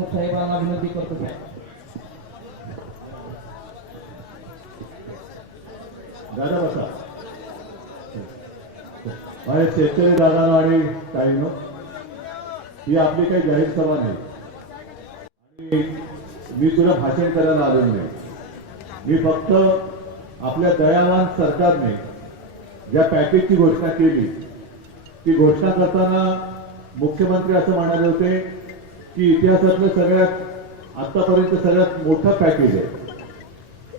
प्रमुख साहेबांना विनंती करतो त्या दादा बसा. माझे शेतकरी दादा आणि काही नो ही आपली काही जाहीर सभा नाही आणि मी तुला भाषण करायला आलो नाही. मी फक्त आपल्या दयावान सरकारने ज्या पॅकेजची घोषणा केली ती घोषणा करताना मुख्यमंत्री असं म्हणाले होते की इतिहासातलं सगळ्यात आतापर्यंत सगळ्यात मोठं पॅकेज आहे.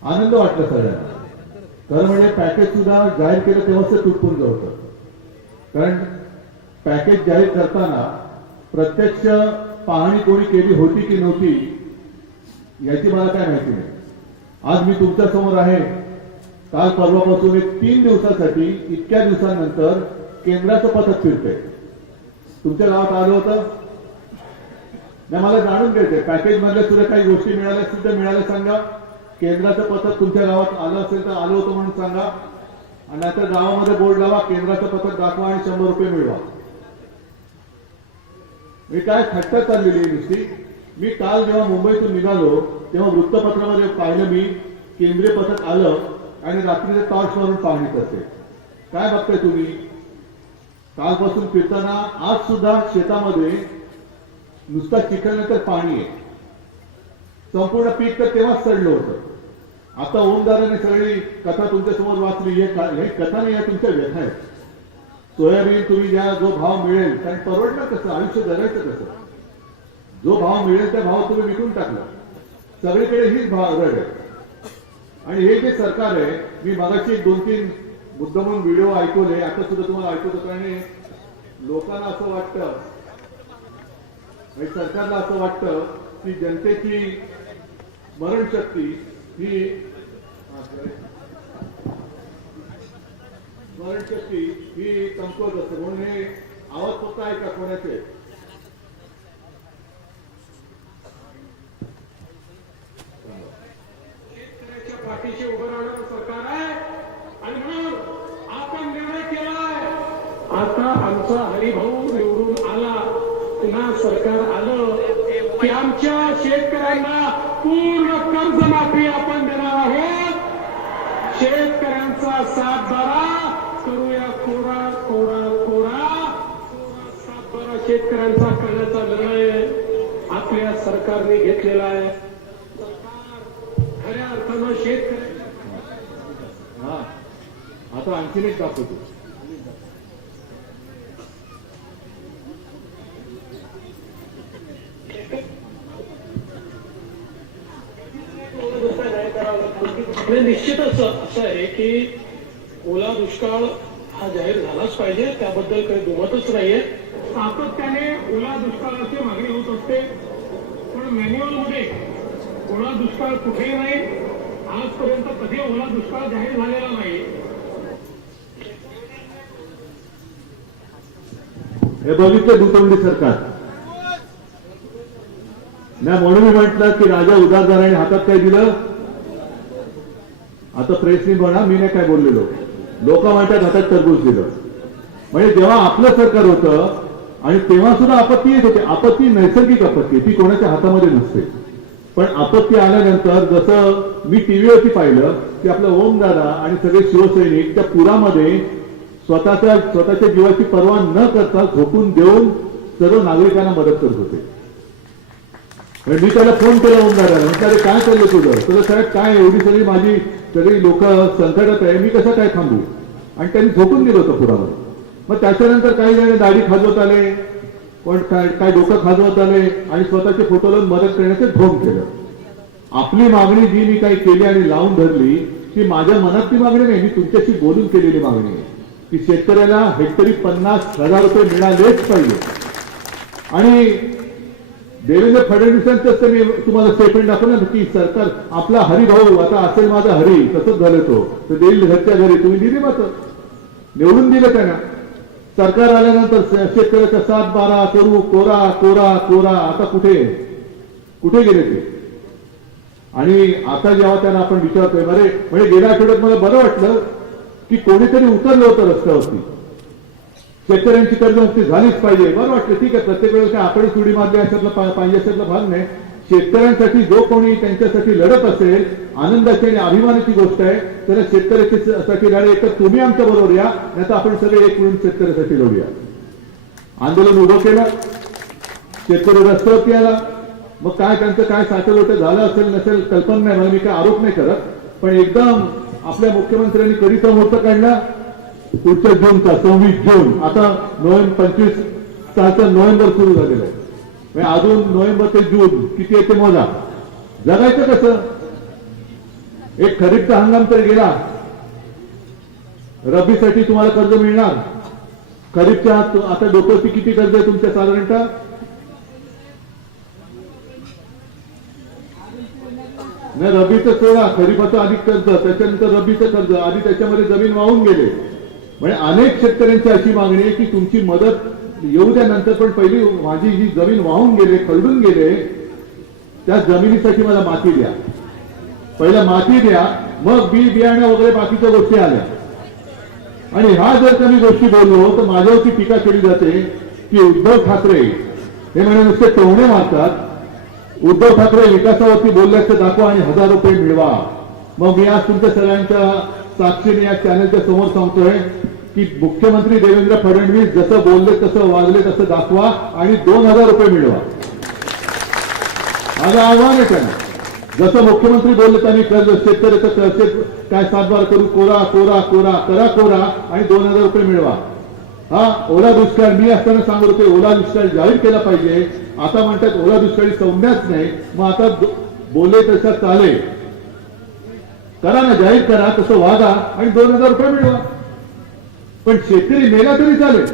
आनंद वाटला सगळ्यांना. खरं म्हणजे पॅकेज सुद्धा जाहीर केलं तेव्हाच ते तुटपून होतं. कारण पॅकेज जाहीर करताना प्रत्यक्ष पाहणी कोणी केली होती की नव्हती याची मला काय माहिती नाही. आज मी तुमच्या समोर आहे. काल परवापासून 3 दिवसासाठी इतक्या दिवसानंतर केंद्राचं पथक फिरतंय. तुमच्या गावात आलं होतं नाही. मला जाणून घ्यायचंय पॅकेज मधल्या सुद्धा काही गोष्टी मिळाल्या सुद्धा मिळाल्या सांगा. केंद्राचं पथक तुमच्या गावात आलं असेल तर आलं होतं म्हणून सांगा. आणि नाहीतर गावामध्ये बोर्ड लावा, केंद्राचं पथक दाखवा आणि 100 रुपये मिळवा. मी काय थट्टा चाललेली नुसती. मी काल जेव्हा मुंबईतून निघालो तेव्हा वृत्तपत्रामध्ये पाहिलं मी केंद्रीय पथक आलं आणि रात्रीचे टॉर्च मारून पाहणी करते. काय बघताय तुम्ही? कालपासून फिरताना आज सुद्धा शेतामध्ये नुसता चिखल्यानंतर पाणी आहे. संपूर्ण पीक तर तेव्हाच चढलं होतं. आता ओमदाराने सगळी कथा तुमच्या समोर वाचली. हे कथा नाही, या तुमच्या व्यथा आहेत. सोयाबीन तुम्ही ज्या जो भाव मिळेल कारण परवडणार कसं, आयुष्य जगायचं कसं. जो भाव मिळेल त्या भाव तुम्ही विकून टाकला. सगळीकडे हीच भाव रड आहे. आणि हे जे सरकार आहे, मी मागाशी 2-3 मुद्दामून व्हिडिओ ऐकवले, आता सुद्धा तुम्हाला ऐकवतो. कारण लोकांना असं वाटतं, सरकारला असं वाटतं की जनतेची स्मरणशक्ती ही कमकुवत असते. म्हणून हे आवाज फक्त ऐका कोणाचे. शेतकऱ्याच्या पाठीशी उभं राहणारं सरकार आहे आणि म्हणून आपण निर्णय केलाय. आता आमचा हरिभाऊ निवडून आला, पुन्हा सरकार आलं की आमच्या शेतकऱ्यांना पूर्ण कर्जमाफी आपण देणार आहोत. शेतकऱ्यांचा 7-12 करूया कोरा कोरा कोरा 7-12 शेतकऱ्यांचा करण्याचा निर्णय आपल्या सरकारने घेतलेला आहे. खऱ्या अर्थानं शेतकऱ्यांच्या आता आणखीन एक दाखवतो. निश्चितच असं आहे की ओला दुष्काळ हा जाहीर झालाच पाहिजे, त्याबद्दल काही दुमतच नाहीये. सातत्याने ओला दुष्काळाची मागणी होत असते, पण मॅन्युअलमध्ये ओला दुष्काळ कुठेही नाही. आजपर्यंत कधी ओला दुष्काळ जाहीर झालेला नाही. हे बघितलं दुतोंडी सरकार ना. म्हणून मी म्हटलं की राजा उदारदाराने हातात काय दिलं. आता प्रेसनी म्हणा, मी नाही काय बोललेलो. लोक म्हणतात हातात टरबूज दिलं. म्हणजे जेव्हा आपलं सरकार होतं आणि तेव्हा सुद्धा आपत्ती येत होते. आपत्ती नैसर्गिक आपत्ती, ती कोणाच्या हातामध्ये नसते. पण आपत्ती आल्यानंतर जसं मी टीव्हीवरती पाहिलं की आपलं ओमदादा आणि सगळे शिवसैनिक त्या पुरामध्ये स्वतःच्या जीवाची पर्वा न करता झोकून देऊन सर्व नागरिकांना मदत करत होते. मी त्याला फोन केला ओमदादाला, म्हटलं काय चाललं तुझं? तुला साहेब काय एवढी सगळी माझी सगळी लोक संकटात आहे, मी कसं काय थांबू? आणि त्यांनी झोपून दिलं होतं पुरामध्ये. मग त्याच्यानंतर काही जण दाढी खाजवत आले, पण काय डोकं खाजवत आले आणि स्वतःचे फोटो लावून मदत करण्याचं ढोंग केलं. आपली मागणी जी मी काही केली आणि लावून धरली ती माझ्या मनातली मागणी नाही, मी तुमच्याशी बोलून केलेली मागणी आहे की शेतकऱ्याला हेक्टरी 50,000 रुपये मिळालेच पाहिजे. आणि देवेंद्र फडणवीसांचं मी तुम्हाला स्टेटमेंट दाखवलं की सरकार आपला हरिभाऊ आता असेल माझा हरी, तसंच झालं तो तर देईल घरच्या घरी. तुम्ही दिली मात्र निवडून दिलं त्यांना. सरकार आल्यानंतर शेतकऱ्याचा 7-12 करू कोरा कोरा कोरा आता कुठे गेले ते? आणि आता जेव्हा त्यांना आपण विचारतोय, म्हणजे गेल्या आठवड्यात मला बरं वाटलं की कोणीतरी उतरलं होतं रस्त्यावरती शेतकऱ्यांची कर्जमुक्ती झालीच पाहिजे. बरं वाटलं, ठीक आहे, प्रत्येक वेळेला काय आपण सुडी मारली अशातला पाहिजे अशातला भाग नाही. शेतकऱ्यांसाठी जो कोणी त्यांच्यासाठी लढत असेल, आनंदाची आणि अभिमानाची गोष्ट आहे. त्याला शेतकऱ्यासाठी लढे, तर तुम्ही आमच्या बरोबर या, नाही तर आपण सगळे एक मिळून शेतकऱ्यासाठी लढूया. आंदोलन उभं केलं, शेतकरी रस्त्यावरती आला. मग काय त्यांचं काय साठलोट झालं असेल नसेल कल्पना नाही, मला मी काय आरोप नाही करत, पण एकदम आपल्या मुख्यमंत्र्यांनी कधीचा मुहूर्त काढला, पुढच्या जूनचा 26 जून. आता 25 सालचा नोव्हेंबर सुरू झालेला आहे, म्हणजे अजून नोव्हेंबर ते जून किती येते मोजा. जगायचं कसं? एक खरीपचा हंगाम तर गेला, रब्बीसाठी तुम्हाला कर्ज मिळणार. खरीपच्या आता डोक्यावरती किती कर्ज आहे तुमच्या साधारणतः? नाही, रब्बीचं सोळा, खरीपाचं अधिक कर्ज, त्याच्यानंतर रब्बीचं कर्ज, आधी त्याच्यामध्ये जमीन वाहून गेले. म्हणजे अनेक शेतकऱ्यांची अशी मागणी आहे की तुमची मदत येऊ द्या नंतर, पण पहिली माझी जी जमीन वाहून गेले, खरडून गेले, त्या जमिनीसाठी मला माती द्या. पहिला माती द्या, मग बी बियाणं वगैरे बाकीच्या गोष्टी आल्या. आणि ह्या जर का मी गोष्टी बोललो तर माझ्यावरती टीका केली जाते की उद्धव ठाकरे हे म्हणे नुसते टोमणे मारतात. उद्धव ठाकरे विकासावरती बोलल्याचं दाखवा आणि 1000 रुपये मिळवा. मग मी आज तुमच्या सगळ्यांच्या साक्षीने या चॅनलच्या समोर सांगतोय की मुख्यमंत्री देवेंद्र फडणवीस जसं बोलले तसं वागले तसं दाखवा आणि 2000 रुपये मिळवा. माझं आव्हान आहे त्यांना. जसं मुख्यमंत्री बोलले त्यांनी कर्ज शेतकऱ्याचं काय 7 करू, कोरा कोरा कोरा करा कोरा आणि 2000 रुपये मिळवा. हा ओला दुष्काळ मी असताना सांगत होते, ओला दुष्काळ जाहीर केला पाहिजे. आता म्हणतात ओला दुष्काळी संज्ञाच नाही. मग आता बोले तसा चालेल, करा ना, जाहीर करा, तसं वागा आणि 2000 रुपये मिळवा. पण शेतकरी मेला तरी चालेल.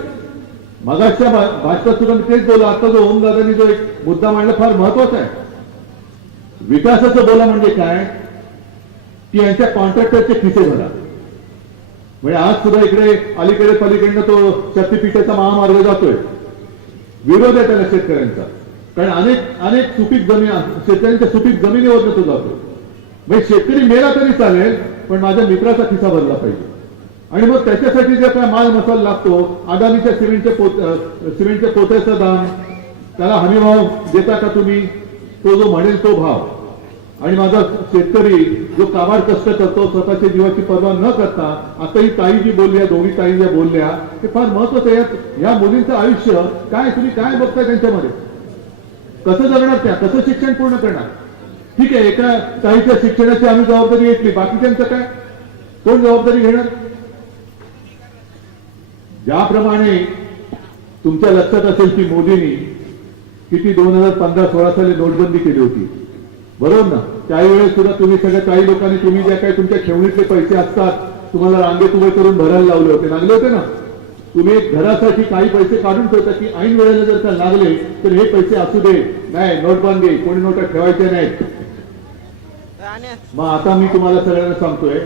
मगाच्या भाषणात सुद्धा मी तेच बोला. आता जो ओमदादांनी जो एक मुद्दा मांडला फार महत्वाचा आहे. विकासाचं बोला म्हणजे काय की यांच्या कॉन्ट्रॅक्टरचे खिसे भरा. म्हणजे आज सुद्धा इकडे अलीकडे पलीकडनं तो शक्तीपीठाचा महामार्ग जातोय, विरोध आहे त्याला शेतकऱ्यांचा. कारण अनेक सुपीक जमीन शेतकऱ्यांच्या सुपीक जमिनीवरनं तो जातो. म्हणजे शेतकरी मेला तरी चालेल, पण माझ्या मित्राचा खिसा भरला पाहिजे. आणि मग त्याच्यासाठी जे काय माल मसाला लागतो, अदानीच्या सिमेंटच्या पोत्याचं दाम, त्याला हमीभाव देता का तुम्ही? तो जो म्हणेल तो भाव. आणि माझा शेतकरी जो काबाड कष्ट करतो स्वतःच्या जीवाची पर्वा न करता, आता ही ताई जी बोलल्या, दोन्ही ताई ज्या बोलल्या, ते फार महत्वाचं आहे. या मुलींचं आयुष्य काय, तुम्ही काय बघताय त्यांच्यामध्ये? कसं जगणार त्या? कसं शिक्षण पूर्ण करणार? ठीक आहे, एका ताईच्या शिक्षणाची आम्ही जबाबदारी घेतली, बाकीच्यांचं काय? कोण जबाबदारी घेणार? ज्याप्रमाणे तुमच्या लक्षात असेल की मोदींनी किती 2015-16 साली नोटबंदी केली होती, बरोबर ना? त्यावेळेस सुद्धा तुम्ही सगळ्या काही लोकांनी तुम्ही ज्या काही तुमच्या ठेवणीतले पैसे असतात तुम्हाला रांगेत उभे करून भरायला लावले होते, लागले होते ना? तुम्ही घरासाठी काही पैसे काढून ठेवता की ऐन वेळेला जर का लागले तर हे पैसे असू दे, नाही नोटबंदी, कोणी नोटा ठेवायच्या नाहीत. मग आता मी तुम्हाला सगळ्यांना सांगतोय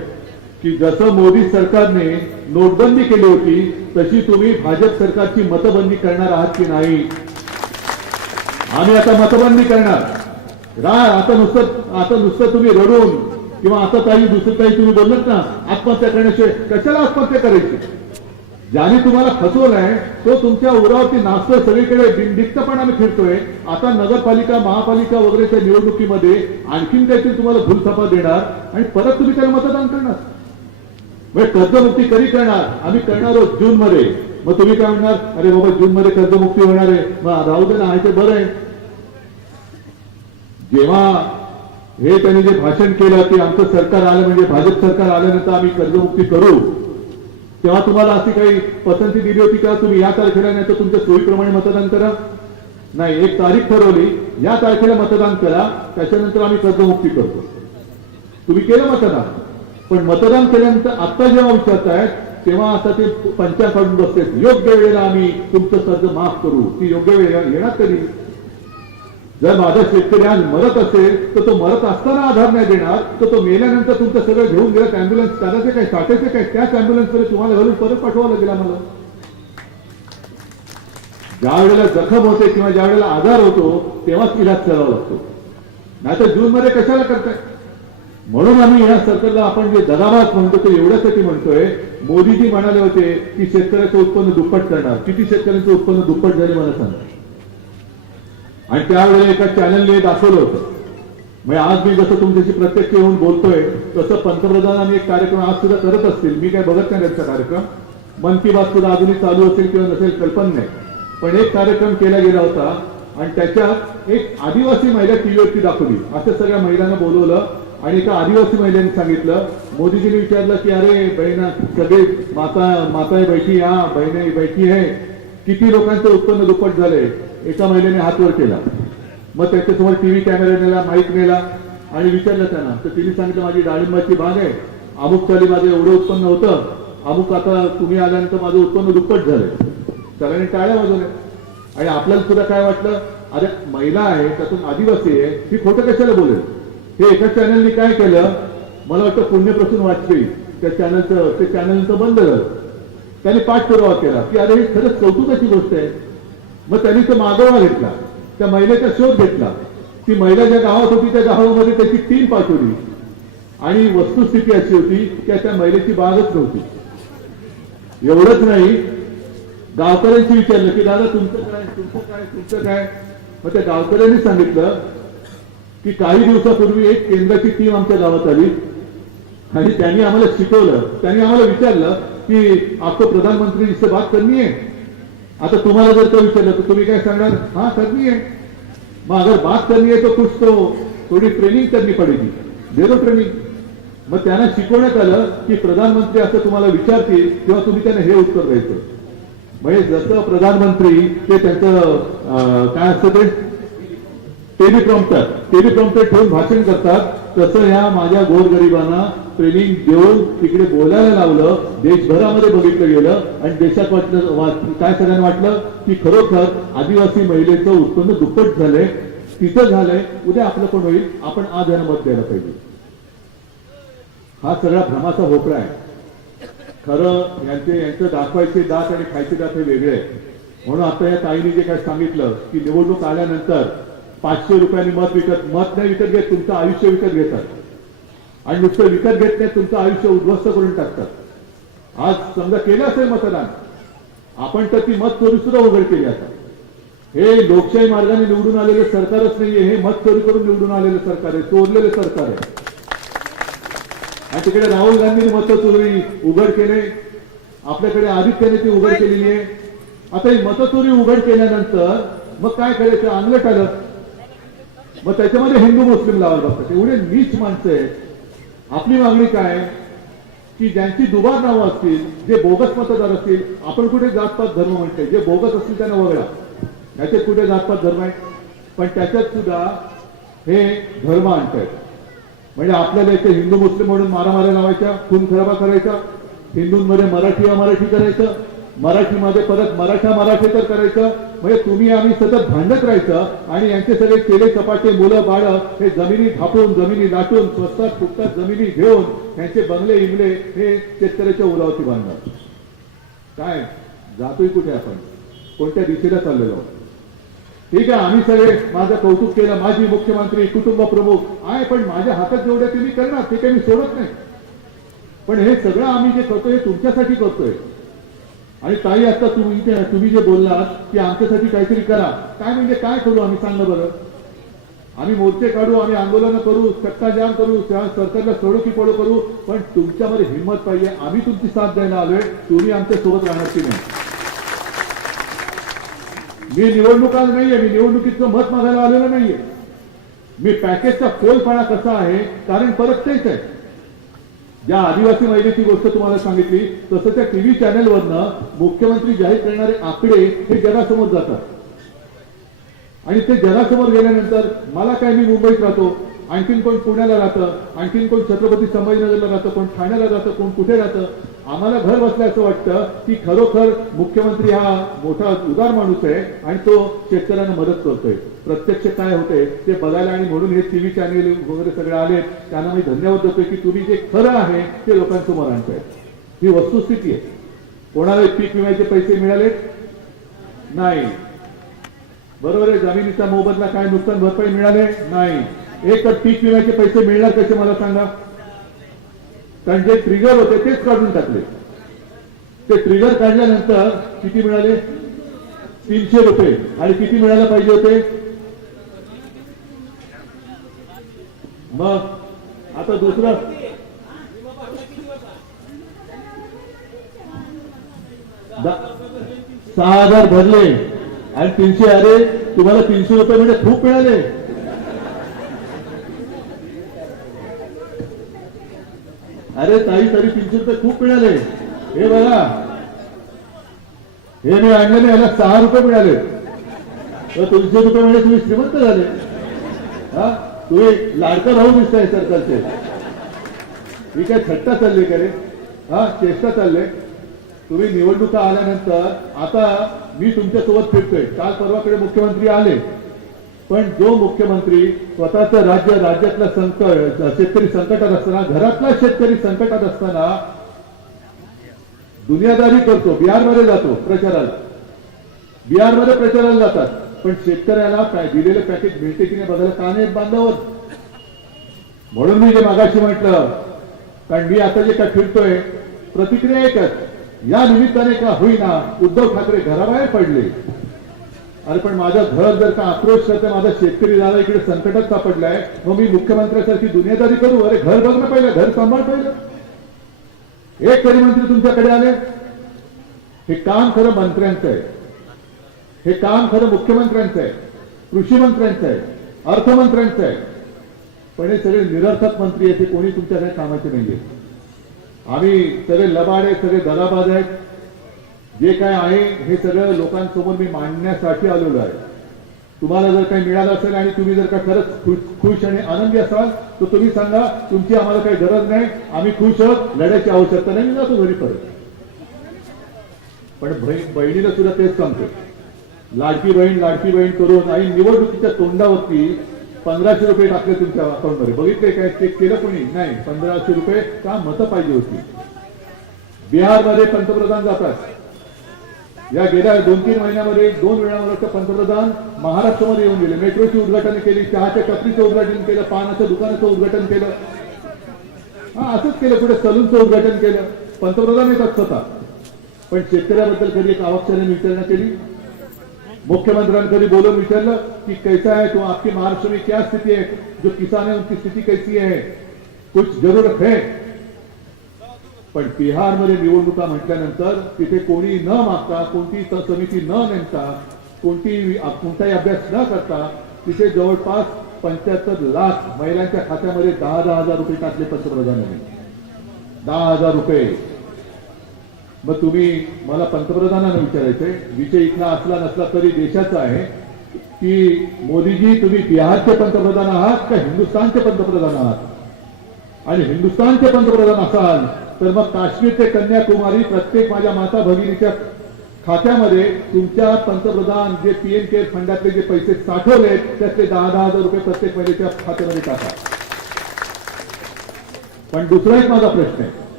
की जसं मोदी सरकारने नोटबंदी केली होती तशी तुम्ही भाजप सरकारची मतबंदी करणार आहात की नाही? आम्ही आता मतबंदी करणार. आता नुसतं तुम्ही रडून किंवा आता काही दुसरं काही तुम्ही बोललात ना, आत्महत्या करण्याशिवाय कशाला आत्महत्या करायची? ज्याने तुम्हाला फसवलंय तो तुमच्या उरावरती नाचतोय, सगळीकडे बिनदिक्तपणाने फिरतोय. आता नगरपालिका महापालिका वगैरेच्या निवडणुकीमध्ये आणखीन काहीतरी तुम्हाला भूलथापा देणार आणि परत तुम्ही त्याला मतदान करणार. म्हणजे कर्जमुक्ती कधी करणार? आम्ही करणार आहोत जूनमध्ये. मग तुम्ही काय म्हणणार, अरे बाबा जूनमध्ये कर्जमुक्ती होणार आहे, मग राहू दे ना, आहे ते बरं आहे. जेव्हा हे त्यांनी जे भाषण केलं की आमचं सरकार आलं म्हणजे भाजप सरकार आल्यानंतर आम्ही कर्जमुक्ती करू, तेव्हा तुम्हाला अशी काही पसंती दिली होती का तुम्ही या तारखेला नाही तर तुमच्या सोयीप्रमाणे मतदान करा? नाही, एक तारीख ठरवली, या तारखेला मतदान करा, त्याच्यानंतर आम्ही कर्जमुक्ती करतो. तुम्ही केलं मतदान, पण मतदान केल्यानंतर आता जेव्हा विचारतायत तेव्हा आता ते पंचा काढून बसते, योग्य वेळेला आम्ही तुमचं कर्ज माफ करू. ती योग्य वेळ येणार कधी? जर माझा शेतकरी आज मरत असेल तर तो मरत असताना आधार नाही देणार, तर तो मेल्यानंतर तुमचं सगळं घेऊन गेलं, अँब्युलन्स करायचे काय, साठायचे काय, त्याच अँब्युलन्समध्ये तुम्हाला घालून परत पाठवावं लागेल आम्हाला. ज्या वेळेला जखम होते किंवा ज्या वेळेला आजार होतो तेव्हाच इलाज करावा लागतो. नाहीतर जून मध्ये कशाला करताय? म्हणून आम्ही या सरकारला आपण जे दगाबाज म्हणतो ते एवढ्यासाठी म्हणतोय. मोदीजी म्हणाले होते की शेतकऱ्याचं उत्पन्न दुप्पट करणार. किती शेतकऱ्यांचं उत्पन्न दुप्पट झाले मला सांगा. आणि त्यावेळेला एका चॅनलने दाखवलं होतं. म्हणजे आज मी जसं तुमच्याशी प्रत्यक्ष येऊन बोलतोय तसं पंतप्रधानांनी एक कार्यक्रम आज सुद्धा करत असतील. मी काय बघत नाही त्यांचा कार्यक्रम. मन की बात सुद्धा अजूनही चालू असेल किंवा नसेल कल्पना नाही. पण एक कार्यक्रम केला गेला होता आणि त्याच्यात एक आदिवासी महिला टीव्हीवरती दाखवली. असं सगळ्या महिलांना बोलवलं आणि एका आदिवासी महिलेने सांगितलं, मोदीजींनी विचारलं की अरे बहिणा सगळे माता बैठी या बहिणी बैठी आहे, किती लोकांचं उत्पन्न दुप्पट झालंय. एका महिलेने हात वर केला. मग त्याच्यासमोर टीव्ही कॅमेरा नेला, माईक नेला आणि विचारलं त्यांना. तर तिने सांगितलं माझी डाळिंबाची बाग आहे, अमुक साली माझं एवढं उत्पन्न होतं, अमुक आता तुम्ही आल्यानंतर माझं उत्पन्न दुप्पट झालंय. सगळ्यांनी टाळ्या वाजवल्या. आणि आपल्याला सुद्धा काय वाटलं, अरे महिला आहे त्यातून आदिवासी आहे, ही खोटं कशाला बोलेल. हे एका चॅनलने काय केलं, मला वाटतं पुण्यप्रसून वाजपेयी त्या चॅनलचं बंद झालं. त्याने पाठपुरावा केला की अरे ही खरंच कौतुकाची गोष्ट आहे. मग त्यांनी तो मागोवा घेतला, त्या महिलेचा शोध घेतला. ती महिला ज्या गावात होती त्या गावामध्ये त्याची टीम पाठवली आणि वस्तुस्थिती अशी होती की त्या महिलेची बागच नव्हती. एवढंच नाही, गावकऱ्यांशी विचारलं की दादा तुमचं काय. मग त्या गावकऱ्यांनी सांगितलं की काही दिवसापूर्वी एक केंद्राची टीम आमच्या गावात आली आणि त्यांनी आम्हाला शिकवलं. त्यांनी आम्हाला विचारलं की आपको प्रधानमंत्री से बात करनी है. आता तुम्हाला जर का विचारलं तर तुम्ही काय सांगणार, हाँ करनी है. मग अगर बात करनी है तो कुछ तो थोडी ट्रेनिंग करनी पडेगी, दे दो ट्रेनिंग. मग त्यांना शिकवण्यात आलं की प्रधानमंत्री असं तुम्हाला विचारतील तेव्हा तुम्ही त्यांना हे उत्तर द्यायचं. म्हणजे जसं प्रधानमंत्री ते त्यांचं काय असतं ते टेलिप्रॉम्प्टर ठेवून भाषण करतात, तसं ह्या माझ्या गोरगरिबांना ट्रेनिंग देऊन तिकडे बोलायला लावलं. देशभरामध्ये बघितलं गेलं आणि देशात वाटलं काय सगळ्यांना वाटलं की खरोखर आदिवासी महिलेचं उत्पन्न दुप्पट झालंय, तिचं झालंय, उद्या आपलं पण होईल, आपण आज यांना मत द्यायला पाहिजे. हा सगळा भ्रमाचा भोपळा आहे. खरं यांचं दाखवायचे दात आणि खायचे दात हे वेगळे आहे. म्हणून आता या ताईने जे काय सांगितलं की निवडणूक आल्यानंतर 500 रुपयांनी मत नाही विकत घेत, तुमचं आयुष्य विकत घेतात. आणि नुसतं विकत घेत नाही, तुमचं आयुष्य उद्ध्वस्त करून टाकतात. आज समजा केलं असेल मतदान, आपण तर ती मत चोरी सुद्धा उघड केली. आता हे लोकशाही मार्गाने निवडून आलेलं सरकारच नाहीये, हे मत चोरी करून निवडून आलेलं सरकार आहे, चोरलेलं सरकार आहे. आणि तिकडे राहुल गांधींनी मत चोरी उघड केले, आपल्याकडे आदित्यने ती उघड केलेली आहे. आता ही मतचोरी उघड केल्यानंतर मग काय करायचं, अंगलट आलं. मग त्याच्यामध्ये हिंदू मुस्लिम लावायला बघतात. एवढे नीच माणसं आहेत. आपली मागणी काय की ज्यांची दुबार नावं असतील, जे बोगस मतदार असतील, आपण कुठे जातपात धर्म म्हणते, जे बोगस असतील त्यांना वगळा, त्याच्यात कुठे जातपात धर्म आहे. पण त्याच्यात सुद्धा हे धर्म आणतायत. म्हणजे आपल्याला इथे हिंदू मुस्लिम म्हणून मारामाऱ्या लावायच्या, खून खराबा करायचा, हिंदूंमध्ये मराठी अमराठी करायचं, मराठीमध्ये परत मराठेतर करायचं. म्हणजे तुम्ही आम्ही सतत भांडत राहायचं आणि यांचे सगळे केले चपाटे मुलं बाळं हे जमिनी थापून जमिनी लाटून स्वस्तात फुकतात जमिनी घेऊन त्यांचे बंगले इमले हे शेतकऱ्याच्या उरावती बांधणार. काय जातोय कुठे आपण, कोणत्या दिशेला चाललेलो. ठीक आहे, आम्ही सगळे माझं कौतुक केलं, माझी मुख्यमंत्री कुटुंब प्रमुख आहे, पण माझ्या हातात जेवढे ते मी करणार, ते काही मी सोडत नाही. पण हे सगळं आम्ही जे करतोय तुमच्यासाठी करतोय. आणि ताई आता तुम्ही जे बोललात की आमच्यासाठी काहीतरी करा, काय म्हणजे काय करू आम्ही, सांगा बरं. आम्ही मोर्चे काढू, आम्ही आंदोलन करू, चक्का जाम करू, सरकारला सोडू की पडू करू, पण तुमच्यामध्ये हिंमत पाहिजे. आम्ही तुमची साथ द्यायला आलोय, तुम्ही आमच्या सोबत राहणार की नाही. मी निवडणुका नाहीये, मी निवडणुकीचं मत मागायला आलेलं नाहीये. मी पॅकेजचा फोलपणा कसा आहे, कारण परत तेच आहे. ज्या आदिवासी महिलेची गोष्ट तुम्हाला सांगितली तसं त्या टीव्ही चॅनलवरनं मुख्यमंत्री जाहीर करणारे आकडे हे जगासमोर जातात. आणि ते जगासमोर गेल्यानंतर मला काय, मी मुंबईत राहतो, आणखीन कोण पुण्याला राहतं, आणखीन कोण छत्रपती संभाजीनगरला राहतं, कोण ठाण्याला राहतं, कोण कुठे राहतं. आम्हाला घर बसल्या असं वाटतं की खरोखर मुख्यमंत्री हा मोठा उदार माणूस आहे आणि तो शेतकऱ्यांना मदत करतोय. प्रत्यक्ष काय होते ते बघायला, आणि म्हणून हे टीव्ही चॅनेल वगैरे सगळे आले, त्यांना मी धन्यवाद देतोय की तुम्ही जे खरं आहे ते लोकांसमोर आणताय. ही वस्तुस्थिती आहे. कोणाला पीक विम्याचे पैसे मिळाले नाही, बरोबर आहे. जमिनीचा मोबदला काय नुकसान भरपाई मिळाले नाही. एक तर पीक विम्याचे पैसे मिळणार कसे मला सांगा. कारण जे ट्रिगर होते तेच काढून टाकले. ते ट्रिगर काढल्यानंतर किती मिळाले, 300 रुपये. आणि किती मिळायला पाहिजे होते. मग आता दुसरं 6,000 भरले आणि 300. अरे तुम्हाला 300 रुपये म्हणजे खूप मिळाले. अरे ताई तरी 300 रुपये खूप मिळाले. हे बघा, हे मी आणलेले याला 6 रुपये मिळाले. तर 300 रुपये म्हणजे तुम्ही श्रीमंत झाले. हा, तुम्ही लाडका भाऊ दिसताय सरकारचे. ही काय थट्टा चालली का रे. हा, चेष्टा चालले. तुम्ही निवडणुका आल्यानंतर आता मी तुमच्यासोबत फिरतोय. काल परवाकडे मुख्यमंत्री आले, पण जो मुख्यमंत्री स्वतःचं राज्यातला शेतकरी संकटात असताना, घरातला शेतकरी संकटात असताना दुनियादारी करतो. बिहारमध्ये जातो प्रचाराला, बिहारमध्ये प्रचाराला जातात, पण शेतकऱ्याला दिलेलं पॅकेज मिळते की नाही बघायला का नाही बांधावर. म्हणून मी जे मागाशी म्हटलं, कारण मी आता जे काय फिरतोय प्रतिक्रिया एकच, या निमित्ताने का होईना उद्धव ठाकरे घराबाहेर पडले. अरे पण माझं घर जर का आक्रोश करतं, माझा शेतकरी झाला इकडे संकटात सापडलाय, मग मी मुख्यमंत्र्यासारखी दुनियादारी करू. अरे घर बघणं पहिलं, घर सांभाळ पहिलं. एक तरी मंत्री तुमच्याकडे आले. हे काम खरं मंत्र्यांचं आहे, हे काम खरं मुख्यमंत्र्यांचं आहे, कृषी मंत्र्यांचं आहे, अर्थमंत्र्यांचं आहे. पण हे सगळे निरर्थक मंत्री आहेत, हे कोणी तुमच्या काही कामाचे नाहीये. आम्ही सगळे लबाड आहेत, सगळे दगाबाज आहेत. जे काय आहे हे सगळं लोकांसमोर मी मांडण्यासाठी आलेलो आहे. तुम्हाला जर काही मिळालं असेल आणि तुम्ही जर का खरंच खुश आणि आनंदी असाल तर तुम्ही सांगा, तुमची आम्हाला काही गरज नाही, आम्ही खुश आहोत, लढायची आवश्यकता नाही, मी जातो घरी परत. पण बहिणीला सुद्धा तेच सांगतो, लाडकी बहीण करून आणि निवडणुकीच्या तोंडावरती 1500 रुपये टाकले तुमच्या अकाउंटमध्ये. बघितले काय, चेक केलं कोणी नाही. 1500 रुपये का मतं पाहिजे होती. बिहारमध्ये पंतप्रधान जातात. या गेल्या 2-3 महिन्यामध्ये 2 वेळा मला पंतप्रधान महाराष्ट्रामध्ये येऊन गेले. मेट्रोची उद्घाटन केली, चहाच्या टपरीचं उद्घाटन केलं, पानाच्या दुकानाचं उद्घाटन केलं. हा, असंच केलं. कुठे सलूनचं उद्घाटन केलं. पंतप्रधान येतात स्वतः. पण शेतकऱ्याबद्दल कधी एक अवाक्षराने विचारणा केली. मुख्यमंत्र्यांनी बोलून विचारलं की कैसा है तो आपकी महाराष्ट्र में क्या स्थिति है, जो किसान है उनकी स्थिति कैसी है, कुछ जरूरत है. पण बिहारमध्ये निवडणुका म्हटल्यानंतर तिथे कोणी न मागता, कोणती समिती न नेमता, कोणताही अभ्यास न करता तिथे जवळपास 75 लाख महिलांच्या खात्यामध्ये 10,000 रुपये टाकले पंतप्रधानांनी. 10,000 रुपये. मग तुम्ही मला पंतप्रधानांना विचारायचंय, विषय इथला असला नसला तरी देशाचा आहे, की मोदीजी तुम्ही बिहारचे पंतप्रधान आहात का हिंदुस्थानचे पंतप्रधान आहात. आणि हिंदुस्थानचे पंतप्रधान असाल तर मग काश्मीर ते कन्याकुमारी प्रत्येक माझ्या माता भगिनीच्या खात्यामध्ये तुमच्या पंतप्रधान जे पीएम केअर फंडातले जे पैसे साठवले त्यातले 10,000 रुपये प्रत्येक महिन्याच्या खात्यामध्ये टाका. पण दुसरा एक माझा प्रश्न आहे,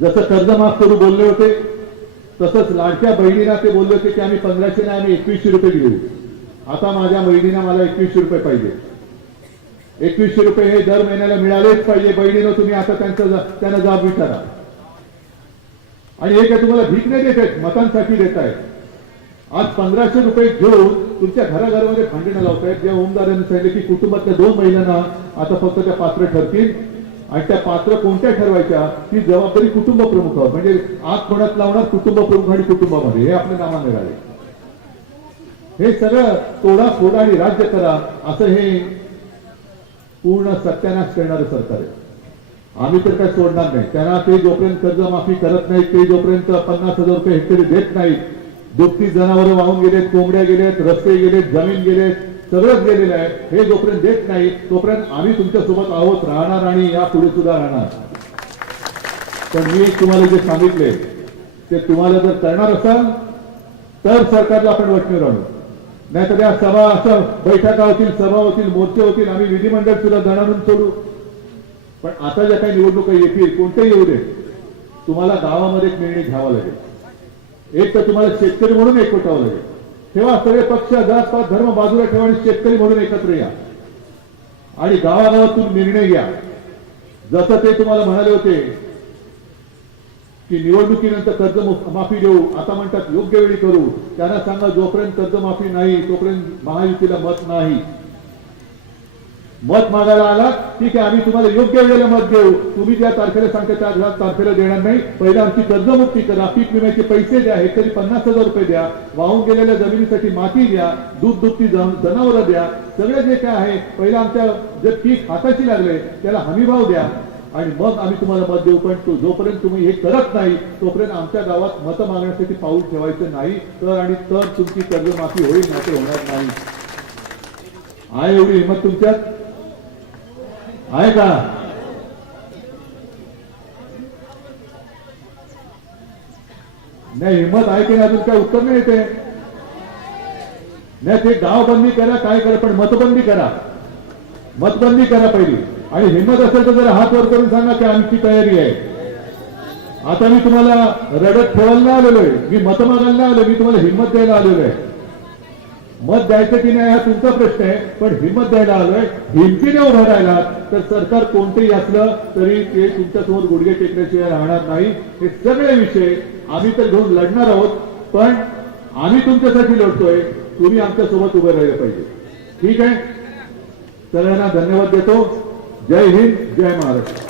जसं कर्ज माफ करू बोलले होते तसंच लाडक्या बहिणीला ते बोलले होते की आम्ही 1500 नाही आम्ही 2100 रुपये घेऊ. आता माझ्या बहिणीला मला 2100 रुपये पाहिजे. 2100 रुपये हे दर महिन्याला मिळालेच पाहिजे. बहिणीनं तुम्ही आता त्यांना जाब विचारा. आणि हे काय तुम्हाला भीक नाही देत आहेत, मतांसाठी देत आहेत. आज 1500 रुपये घेऊन तुमच्या घराघरामध्ये भांडणं लावतायत. ज्या ओमदारांनी सांगितलं की कुटुंबातल्या 2 महिलांना आता फक्त त्या पात्र ठरतील आणि त्या पात्र कोणत्या ठरवायच्या ही जबाबदारी कुटुंब प्रमुखावर, म्हणजे आग कोणात लावणार कुटुंब प्रमुख आणि कुटुंबामध्ये, हे आपल्या नावाने राहिले. हे सगळं तोडा फोडा आणि राज्य करा असं हे पूर्ण सत्यानाश करणारं सरकार आहे. आम्ही तर काय सोडणार नाही त्यांना. ते जोपर्यंत कर्जमाफी करत नाहीत, ते जोपर्यंत 50,000 रुपये हेक्टरी देत नाहीत, दुभती जनावरं वाहून गेलेत, कोंबड्या गेलेत, रस्ते गेलेत, जमीन गेलेत, सगळंच गेलेलं आहे, हे जोपर्यंत देत नाही तोपर्यंत आम्ही तुमच्या सोबत आहोत, राहणार आणि यापुढे सुद्धा राहणार. पण मी तुम्हाला जे सांगितले ते तुम्हाला जर करणार असाल तर सरकारला आपण वचने राहू. नाहीतर या सभा असं बैठका होतील, सभा होतील, मोर्चे होतील, आम्ही विधिमंडळ सुद्धा दणाणून सोडू. पण आता ज्या काही निवडणुका येतील, कोणतेही येऊ दे, तुम्हाला गावामध्ये एक निर्णय घ्यावा लागेल. एक तर तुम्हाला शेतकरी म्हणून एकवटावं लागेल. तेव्हा सगळे पक्ष, जात पात, धर्म बाजूला ठेवा आणि शेतकरी म्हणून एकत्र या. आणि गावागावातून निर्णय घ्या. जसं ते तुम्हाला म्हणाले होते की निवडणुकीनंतर कर्ज माफी देऊ, आता म्हणतात योग्य वेळी करू. त्यांना सांगा जोपर्यंत कर्जमाफी नाही तोपर्यंत महायुतीला मत नाही. मत मागायला आला ठीक आहे, आम्ही तुम्हाला योग्य वेळेला मत देऊ. तुम्ही ज्या तारखेला सांगता त्या तारखेला देणार नाही. पहिला आमची कर्जमुक्ती करा, पीक विम्याचे पैसे द्या, हेक्टरी 50,000 रुपये द्या, वाहून गेलेल्या जमिनीसाठी माती द्या, दूध दुभती जनावरं द्या, सगळे जे काय आहे पहिला आमच्या जे पीक हाताशी लागले त्याला हमीभाव द्या आणि मग आम्ही तुम्हाला मत देऊ. पण जोपर्यंत तुम्ही हे करत नाही तोपर्यंत आमच्या गावात मत मागण्यासाठी पाऊल ठेवायचं नाही. तर तुमची कर्जमाफी होईल, नाही होणार नाही. आहे एवढी हिंमत तुमच्यात आहे का? नाही हिंमत आहे की नाही अजून काय उत्तर नाही येते. नाही ते गाव बंदी करा, काय करा, पण मतबंदी करा. मतबंदी करा पहिली. आणि हिंमत असेल तर जरा हात वर करून सांगा की आमची तयारी आहे. आता मी तुम्हाला रडत ठेवायला आलेलो आहे, मी मत मागायला आलो, मी तुम्हाला हिंमत द्यायला आलेलो आहे. मत द्यायचं की नाही हा तुमचा प्रश्न आहे, पण हिंमत द्यायला आलोय. हिमतीने उभा राहिला तर सरकार कोणतेही असलं तरी ते तुमच्यासमोर गुडघे टेकल्याशिवाय राहणार नाही. हे सगळे विषय आम्ही तर घेऊन लढणार आहोत, पण आम्ही तुमच्यासाठी लढतोय, तुम्ही आमच्यासोबत उभे राहिलं पाहिजे. ठीक आहे, सगळ्यांना धन्यवाद देतो. जय हिंद, जय महाराष्ट्र.